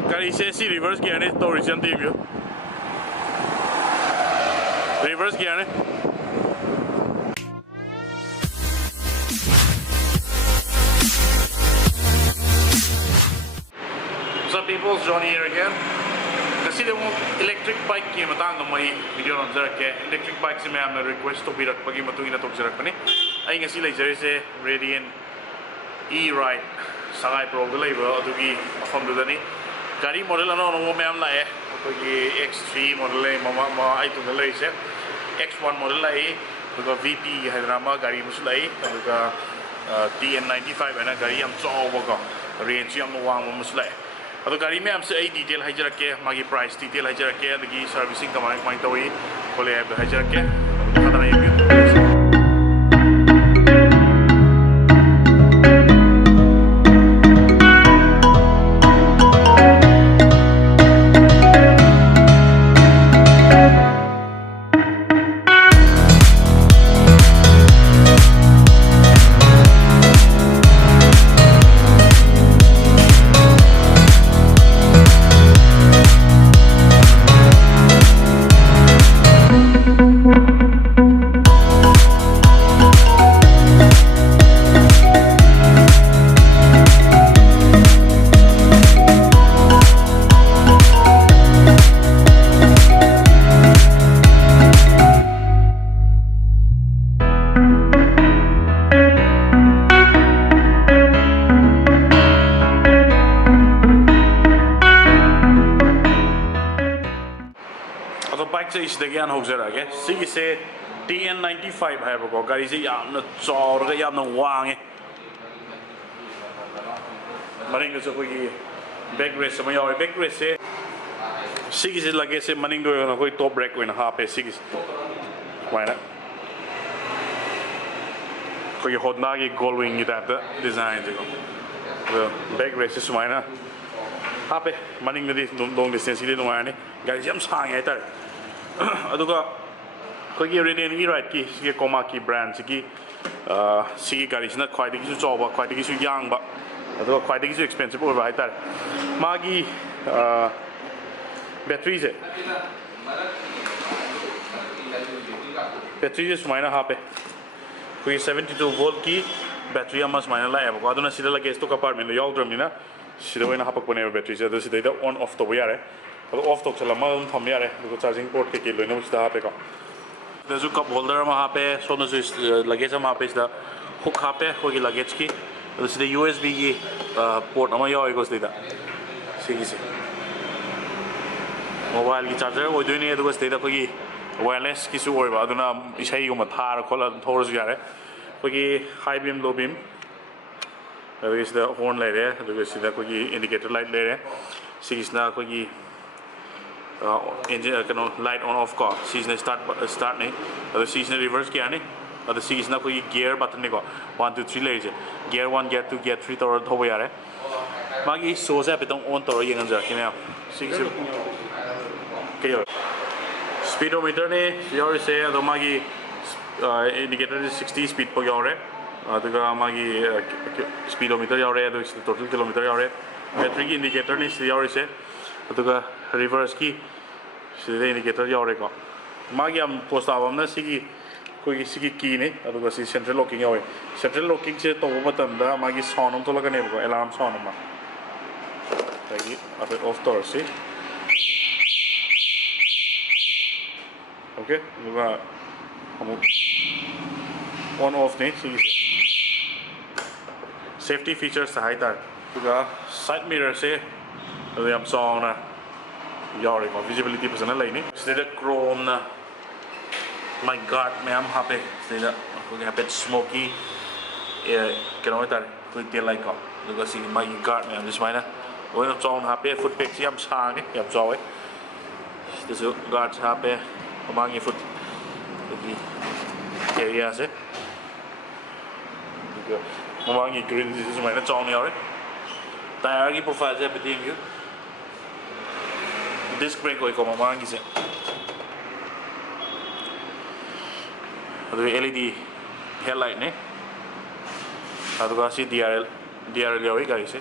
Gari se si reverse gear ne to reason team yo. Reverse gear ne. What's up people, Johny here again. Kasi the electric bike ki matang no mai video on jarak ke electric bike se main amna request to birak pagi matu ina tok jarak pani. Ai ngasi lai jare se Radiant eRide Sangaiprou ga laiba adugi afam du dani. Gari model ano no main la e pagi X3 model ai ma ai tu lai se X1 model lai aduga VP Hyderabad gari musu lai aduga TN95 ana gari am chaw ba range am wang musu lai. Aduh gari में हमसे आई detail है जरा के मागी price detail है जरा के अदगी servicing कमाई कमाई तो वही बोले है जरा के खाता नहीं है इसलिए हो जरा के सिगी से TN95 है बको गाड़ी से यामना चौर का यामना वांगे मरिंग से कोई बैक रेस में यार बैक रेस से सिगी से लगे से मरिंग दो ना कोई टॉप ब्रेक में हाँ पे सिगी वाइना कोई होना की गोल विंग की टाइप डिजाइन देखो बैक रेस से वाइना हाँ पे मरिंग में लॉन्ग डिस्टेंस के लिए नुआने गाड़ी से हम सांगे है तार अदुगा कोई Radiant eRide की ये कोमा की ब्रांड की सी गाड़ी से ना क्वालिटी की चौबा क्वालिटी की यांग बा अदुगा क्वालिटी की एक्सपेंसिव और बाहर तार मागी बैटरी से सुमाइना हाँ पे कोई 72 वोल्ट की बैटरी अम्मा सुमाइना लाए बको अदुना सीधा लगे इस तो कपार्टमेंट में याल ड्रम नी ना सीधा वही ना हाँ पक बने बैटरी से अदु सीधा इधर ऑन ऑफ तो वही आ रहे अदु ऑफ तो चला मैं थम यार है अदु चार्जिंग पोर्ट के लिए ना उसदा हाँ पे का जो कप होल्डर वहाँ पे सोनो जो लगेज वहाँ पे इसदा हुक हाँ पे होगी लगेज की अदु सीधा USB की पोर्ट अम्मा यार एक उसदा सीगी से मोबाइल की चार्जर वो जो नहीं है तो बस देता कोई वायरलेस किसी और बात अदुना इशाई को मत हार खोला थोड़ा सा यार है कोई हाई बीम लो बीम अदु इसदा हॉर्न ले रहे हैं अदु इसदा कोई इंडिकेटर लाइट ले रहे हैं सीगी ना कोई engine कनो light on off का सीजन start नहीं अदर सीजन reverse किया नहीं अदर सीजन कोई gear button नहीं को 1 2 3 ले लीजिए gear 1 gear 2 gear 3 तो वो यार है मागी सोच है पिटों on तो ये गंजा कि मैं आप सीजन क्या speedometer ने यार से अदर मागी indicator 60 speed पर यार है अदर मागी speedometer यार है अदर total kilometer यार है battery की indicator ने यार से अदर reverse की सीधे इंडिकेटर यावरे को मागी हम पोस्ट आवाम ना सिगी कोई सिगी की ने अदुगा सी सेंट्रल लॉकिंग यावे सेंट्रल लॉकिंग से तो वो मतंदा मागी साउंड हम तो लगने को अलार्म साउंड मा ताकि अब ऑफ तो से ओके लुगा हम ऑन ऑफ नहीं सिगी सेफ्टी फीचर्स हाई तार लुगा साइड मिरर से अदु हम साउंड ना यार एक विजिबिलिटी पसंद नहीं नहीं सीधा क्रोम ना माय गॉड मैं हम हाँ पे सीधा कोई यहाँ पे स्मोकी क्या होता है कोई तेल लाइक का लोग सी माय गॉड मैं हम जिसमें ना वो ना चाउन हाँ पे फुट पैक से हम सांगे हम चावे जैसे गॉड हाँ पे हमारे फुट एरिया से हमारे ग्रीन जिसमें ना चाउन यार टायर की प्रोफाइल से बताइए क्यों disc brake कोई को मांग किसे अदु LED headlight ने अदु का सी DRL यावे गाड़ी से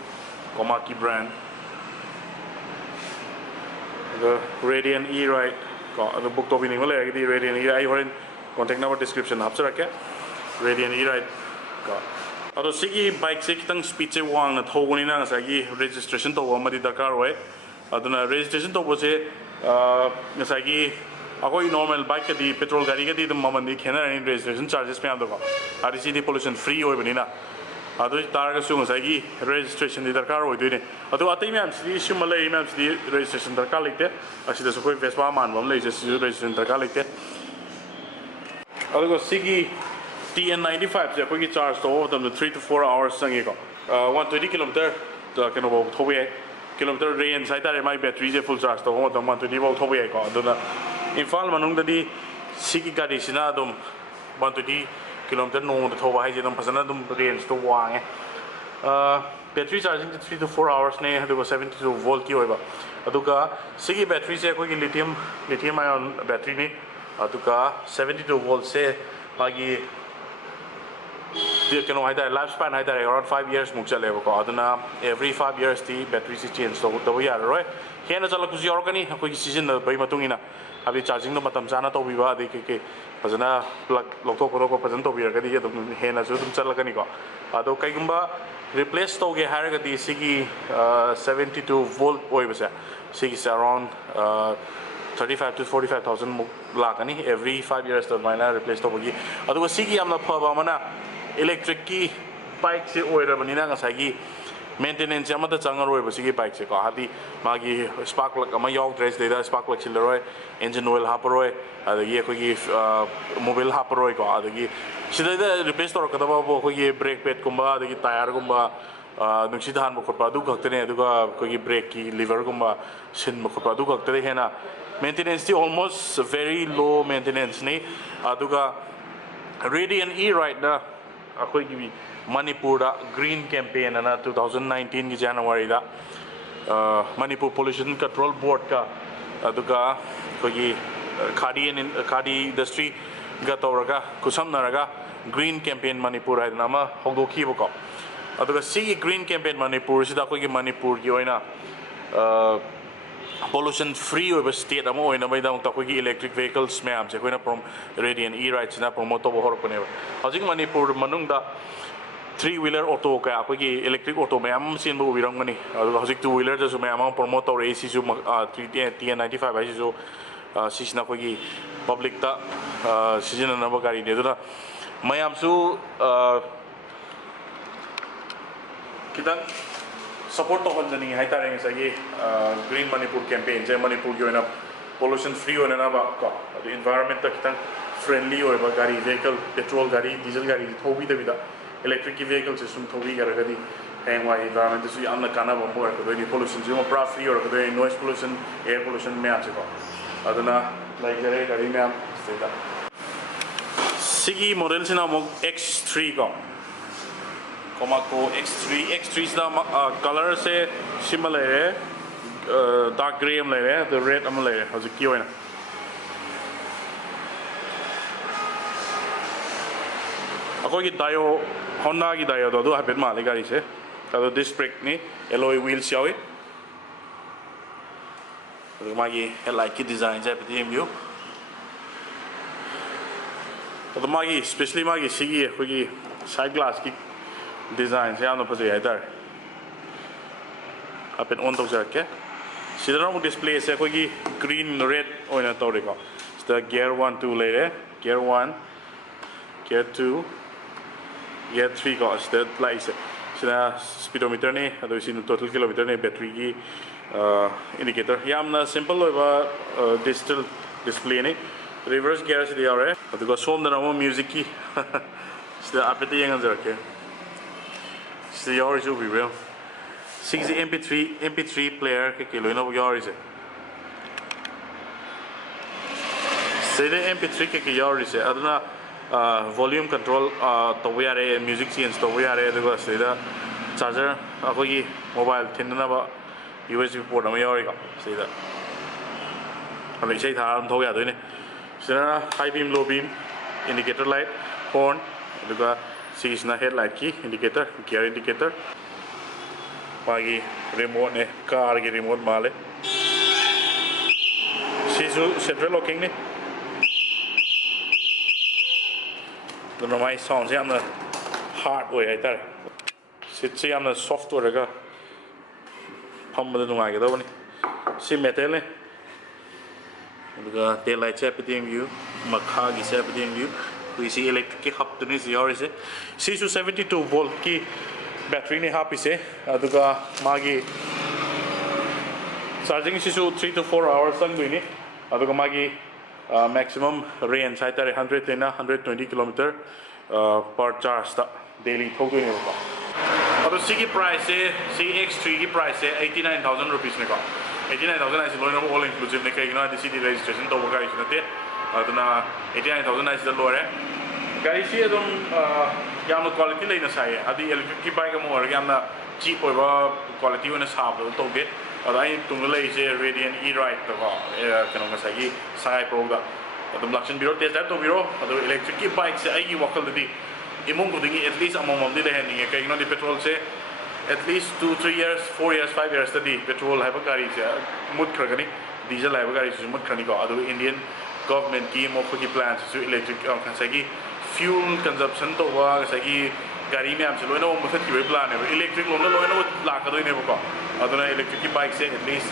कोमा की brand Radiant eRide the book to be the Radiant eRide I heard contact number description hapsarake Radiant eRide ado sigi bike se kitang speed se wang na thogoni na ngasagi registration to amadi darkar hoy aduna registration to bose ngasagi akoi normal bike ka di petrol gari ka di dum mamandi khena ani registration charges me am do RC di pollution free hoy bani na adu tar ga su ngasagi registration di darkar hoy doine adu atai me am si shumale me am si registration darkar lekte asida su koi Vespa man bam le registration darkar lekte adu sigi TN95 se koi charge to over them 3 to 4 hours sangi ko 120 km kano bo thobe kilometer range sai tare mai battery je full charge to over them 120 bo thobe ko aduna Imphal manung da di sigi gari sina dum 120 km no da thoba hai je dum pasana dum range to wang battery charging 3 to 4 hours ne aduga 72 volt ki hoiba aduga sigi battery se koi lithium ion battery ni aduga 72 volt se bagi the kano haida lifespan haida around 5 years muk chale ko aduna every 5 years the battery se change to ya roi hena chala ku yor kani koi season na bai matung ina abi charging no matam chana to biwa de ke fazana plug lokto ko pajan to biya kadi adum hena su dum chala kani ko ado kai gumba replace to ge har gadi sigi 72 volt oi basa sigi around 35 to 45,000 muk lakani every 5 years to mina replace to bogi ado sigi amna phaba mana electric ki bike se oira banina ngasagi maintenance amata changar roi basigi bike se ko hadi magi spark plug ama yaw dress de da spark plug chilroi engine oil haparoi adagi khoi mobile haparoi ko adagi sida da replace tor kadaba bo khoi brake pad kumba adagi tire kumba nungsi dhan bo khotpa du gaktene aduga khoi brake ki lever kumba sin bo khotpa du gaktene hena maintenance is almost very low maintenance ni aduga Radiant eRide na akoi gi Manipur da green campaign na 2019 ki January da Manipur pollution control board ka aduga koi khadi industry ga toraga kusam naraga green campaign Manipur hai nama hogdoki boko aduga si green campaign Manipur sida koi gi Manipur gi oina pollution free over state amo oina bai da ta koi gi electric vehicles me am se koina from Radiant eRide na promote to hor kone hojing Manipur manung da 3-wheeler auto ka akoi electric auto mayam sin bu wirang mani adu hojik 2-wheeler da su mayam promote to AC su 3TN95 ai su sisna koi public ta season na ba gari de da mayam su kita support to hanjani hai tare ngai green Manipur campaign je Manipur gi oina pollution free oina na ba ko environment ta kita friendly oi ba gari vehicle petrol gari diesel gari thobi da bida electric vehicle system thobi gar gadi hengwa environment su amna kana ba mo ko ni pollution ju mo pra free or ko noise pollution air pollution me ache ko aduna like gare gari me am seda sigi model sina mo X3 ko Komako X3 is the color se similar dark gray am le the red am le how's it going akoi ki dio Honda ki dio do ha bet ma le gari se ta disc brake ni alloy wheels yawi magi headlight ki design je peti mu to magi especially magi sigi koi side glass ki design se amna phaje hai dar apen on to jarke sidara mo display se koi gi green red oina to re ko sta gear 1 2 le gear 1 gear 2 gear 3 ko sta like se sida speedometer ne ado sin total kilometer ne battery gi indicator yamna simple oiba digital display ne reverse gear se dia re ado som da mo music ki sida apete yang jarke the yours will be real. 60 MP3 player ke kilo ino yours is. Say the MP3 ke yours is. Aduna volume control to we are music change to we are the say the charger akoi mobile thinna ba USB port am yours ka say the. Ami sei tha tho ya doine. Sina high beam low beam indicator light horn aduga sisna headlight ki indicator gear indicator pagi remote ne car ki remote male sisu central locking ni dona mai sound se amna hard way ai tar sit se amna soft way ga pham da nungai ga da bani si metal ni aduga tail light se apiding view makha gi se apiding view we see electric ki hub tuni si or se sisu 72 volt ki battery ni hub ise aduga magi charging sisu 3 to 4 hours sang duini aduga magi maximum range hai tare 100 to 120 km per charge ta daily thodu ne ba adu sigi price se CX3 ki price se 89000 rupees ne ka 89000 is loina all inclusive ne kai na city registration to ga is nate aduna 89000 is the lower gari si adum yam quality leina sai adi electric ki bike mo yamna cheap oiba quality one sab to ge adai tung lei se radiant eRide to ga kano ngasai gi Sangaiprou da adum lakshan biro test drive to biro adu electric ki bike se ai wakal di imong gudingi at least amom di le ni kai no di petrol se at least 2-3 years 4 years 5 years tadi petrol hai ba gari se mut khragani diesel hai ba gari se mut khani ko adu Indian government ki mo ki plan se electric ngasai gi fuel consumption to wa ngasai gi gari me am se loina mo muthat ki plan ne electric lo na loina la ka doi ne ko aduna electric ki bike se at least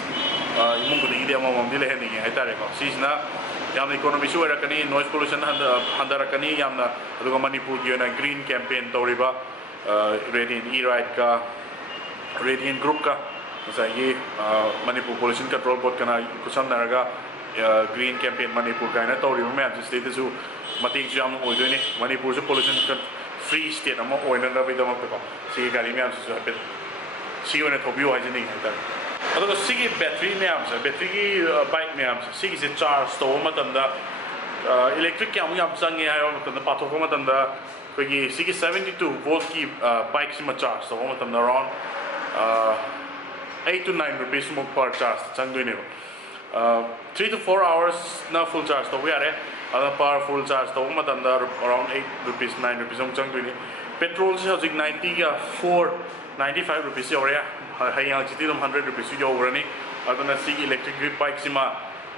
imong gudingi di amom di le ni hai tare ko sisna yamna economy su rakani noise pollution handarakani yamna aduga Manipur gi na green campaign toriba radiant eRide ka radiant group ka sai Manipur pollution control board kana kusam naraga green campaign Manipur ka na toriba me am state su mating ju am oidoi ne Manipur su pollution free state am oina na bidam ko si gari me am su hapet si one thobio ha jini ha aduga sigi battery me am sa battery ki bike me am sa sigi se charge to matanda electric kyam yam sange ha matanda pathok matanda koi sigi 72 volt ki bike sima charge to matanda around 8 to 9 rupees mo per charge changdoi ne 3 to 4 hours na full charge to we are ada per full charge to matanda around 8 rupees 9 rupees mo changdoi ne petrol se hojik 90 ga 495 rupees ore hayang chiti dum 100 rupees yo urani aduna sigi electric bike sima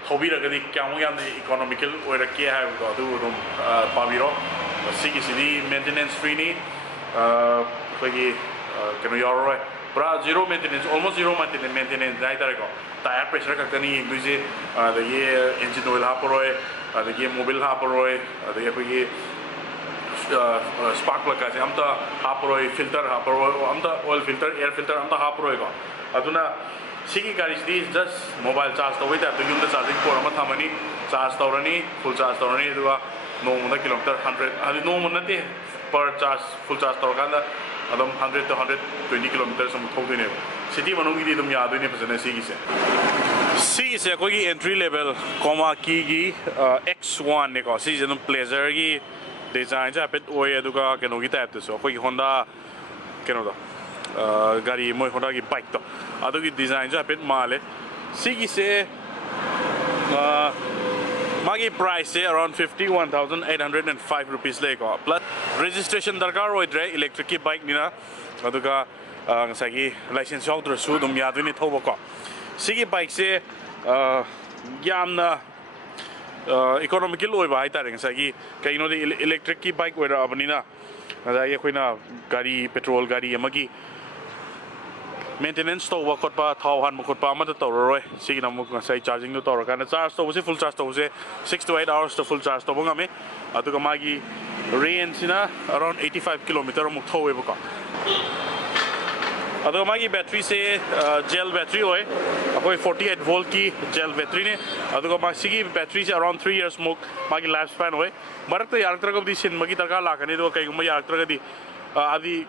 thobiragadi kyamu yam economical oira ke ha do adu dum pabiro sigi sidi maintenance free ni kogi keno yoro pra zero maintenance almost zero maintenance dai tare ko tire pressure ka tani duise the ye engine oil ha poroi the ye mobile ha poroi the ye kogi spark plug ase amta haproi filter haproi amta oil filter air filter amta haproi ko aduna sigi gari is just mobile charge to wait at the yunda charging port ama thamani charge tawrani full charge tawrani duga no mona kilometer 100 adi no mona te per charge full charge tawranda adam 100 to 120 kilometers am thogdine city manungi di dum yadoine phasana sigi se koi entry level comma ki gi X1 ne ko si janum pleasure gi design ja pet oye aduga keno gi type so koi Honda keno da gari moi Honda gi bike to adugi design ja pet male sigi se magi price se around 51805 rupees le ko plus registration darkar oidre electric ki bike nina aduga ngasagi license holder su dum yaduni thobo ko sigi bike se yamna economical oiba hai tare ngasagi kaino de electric ki bike oira abanina ngai khoina gari petrol gari amagi maintenance to wa khotpa thau han mo khotpa ma to roi sigi nam ngasai charging to tor kana charge to se full charge to se 6 to 8 hours to full charge to ngame atuga magi range na around 85 km mo thowe ba ka aduga magi battery se gel battery hoy akoi 48 volt ki gel battery ne aduga magi battery se around 3 years mo magi lifespan hoy marak to yarak di sin magi tarka lakani do kai gum yarak di adi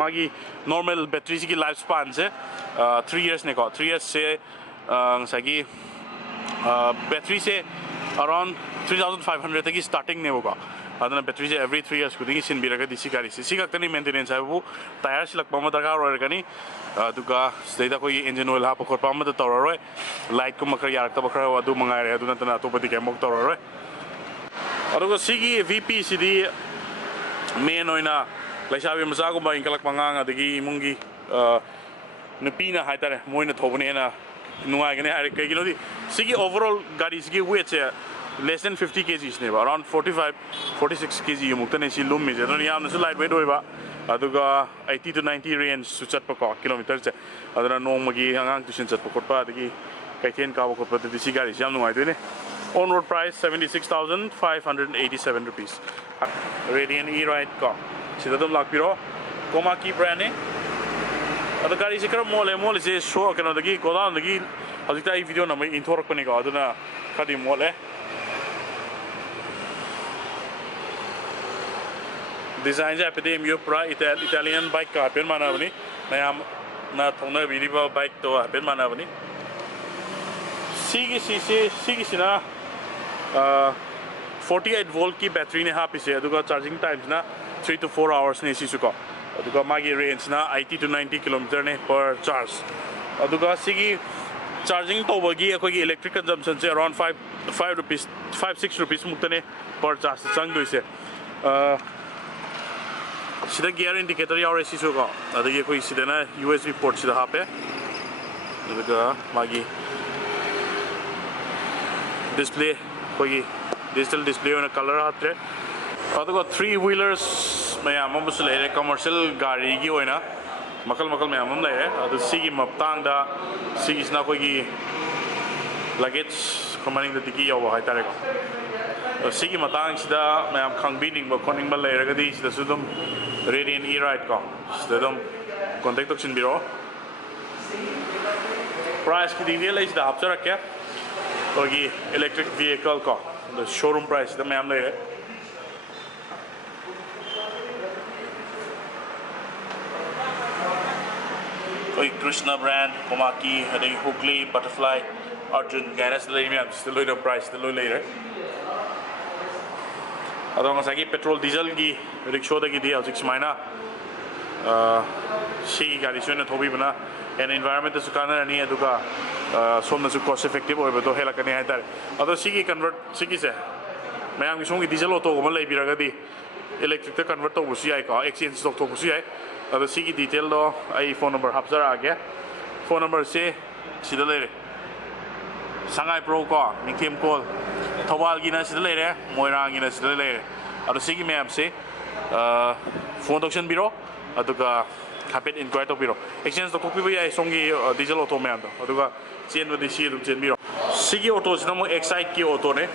magi normal battery ki lifespan se 3 years ne ko 3 years se sagi battery se around 3500 tagi starting ne hoga adana battery se every 3 years kudingi sin biraga disi gari se siga tani maintenance hai bu tire silak pama daga ro gani duga seida koi engine oil ha pakor pama ta toroi light ko makra yarak ta bakra adu mangai re aduna tana to padi kemok toroi aduga sigi VP cd main oina laisabi macha ko ba inkalak pangang adagi imungi nupina haitare moina thobne na nuai gane hai kai gino di Sigi overall gari sigi weight se less than 50 kgs ne around 45 46 kg mukta ne si lum mi je don yam na su lightweight hoiba aduga 80 to 90 range su chat pa ko kilometer che adana nong magi angang tuition chat pa ko pa adigi kaithen ka ko pa de si gari yam ngai de ne on road price 76,587 rupees Radiant eRide ko sida dum lakpiro Komaki brand ne adu gari se kar mall se show kana dagi godan dagi hajita ei video na mai inthorok pani ko aduna khadi mall design ja pedem yo pra Italian bike ka pen mana bani na na thona biriba bike to pen mana bani sigi sina 48 volt ki battery ne ha pise aduga charging times na 3 to 4 hours ne sisu ko aduga magi range na 80 to 90 km ne per charge aduga sigi charging to bagi akoi electric consumption se around 5 rupees 5-6 rupees muktane per charge chang doise sida gear indicator yaure sisu ko adagi koi sida na USB port sida hape aduga magi display koi digital display on a color hatre aduga 3 wheelers mayam amsu lere commercial gari gi oina makal mayam am lere adu sigi maptang da sigi sna koi gi luggage commanding the digi yawa hai tare ko sigi matang sida mayam khangbining ba koning ba lere ga di sida sudum Radiant eRide ko sida dum contact option biro price ki detail is da hapcha rakya koi electric vehicle ko the showroom price the mayam lere koi Krishna brand Komaki adai Hookley butterfly Arjun ganas lei mayam still low price the low later adong sagi petrol diesel gi rickshaw da gi di hojik smaina si gari sone thobi bana and environment su kana ni aduga somna su cost effective oi ba do hela kani hai tar ado sigi convert sigi se mayam gi songi diesel auto ko lei biraga di electric ta convert to busi ai ka exchange stock to busi ai ado sigi detail do ai phone number hapsara age phone number se sida lere Sangaiprou ko mingkem call Thoubal gi na sida lere Moirang gi na sida lere ado sigi mayam se phone option biro aduga carpet inquire to biro exchange to copy bi ai songi diesel auto mayam do aduga chen wadi si dum chen biro sigi auto sina mo excite ki auto ne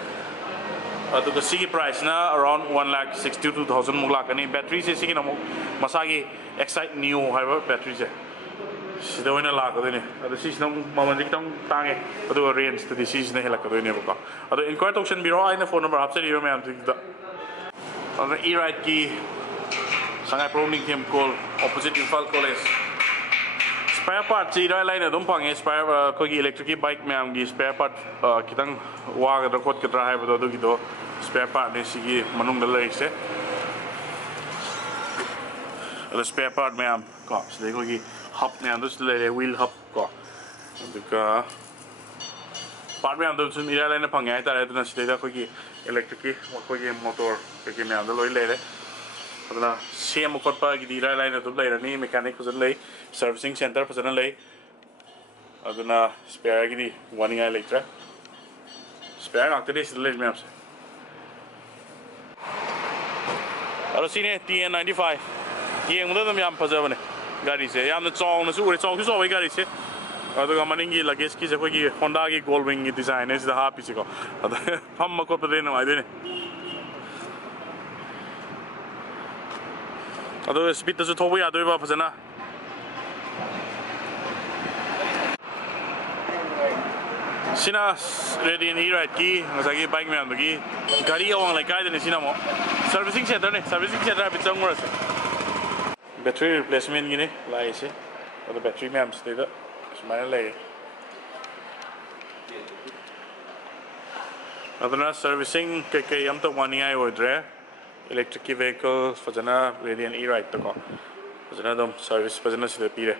aduga sigi price na around 1,62,000 mugla kani battery se sigi na mo masagi excite new haiba battery se sida oina la ka dene adu si sina maman dik tang tange aduga range to this is ne hela ka dene ba adu inquire option biro ai na phone number hapse ri mayam tik da adu eRide ki Sangaiprou Ningthiem call opposite Imphal college spare part chi rai line adum pange spare ko gi electric bike mayam gi spare part kitang wa ga khot ka hai ba do gi do spare part ne sigi manung da lai se the spare part mayam ko se ko gi hub ne andu le wheel hub ko duka part mayam do sun ira line pange ai tare duna se da ko gi electric ko gi motor ko gi mayam da loi le adana same khot pa gi ira line do lai rani mechanic phazan lai servicing center phazan lai aduna spare gi di warning ai letra spare nakte de sil le me apse aro sine TN95 yeng mo dam yam phazabane gari se yam na chong na su ure chong su wai gari se aduga maning gi luggage ki se ko gi Honda gi gold wing gi design is the happy se ko adu pham ma ko pa de na ai de ne ado speed to thobu ya do ba phazana sina Radiant eRide ki ngasagi bike me amgi gari awang lai kai de sina mo servicing center bi changor ase battery replacement gi ne lai se ado battery me am ste da smile lai adana servicing ke am to wani ai odre electric vehicle fazana Radiant eRide to ko fazana dom service fazana sida pire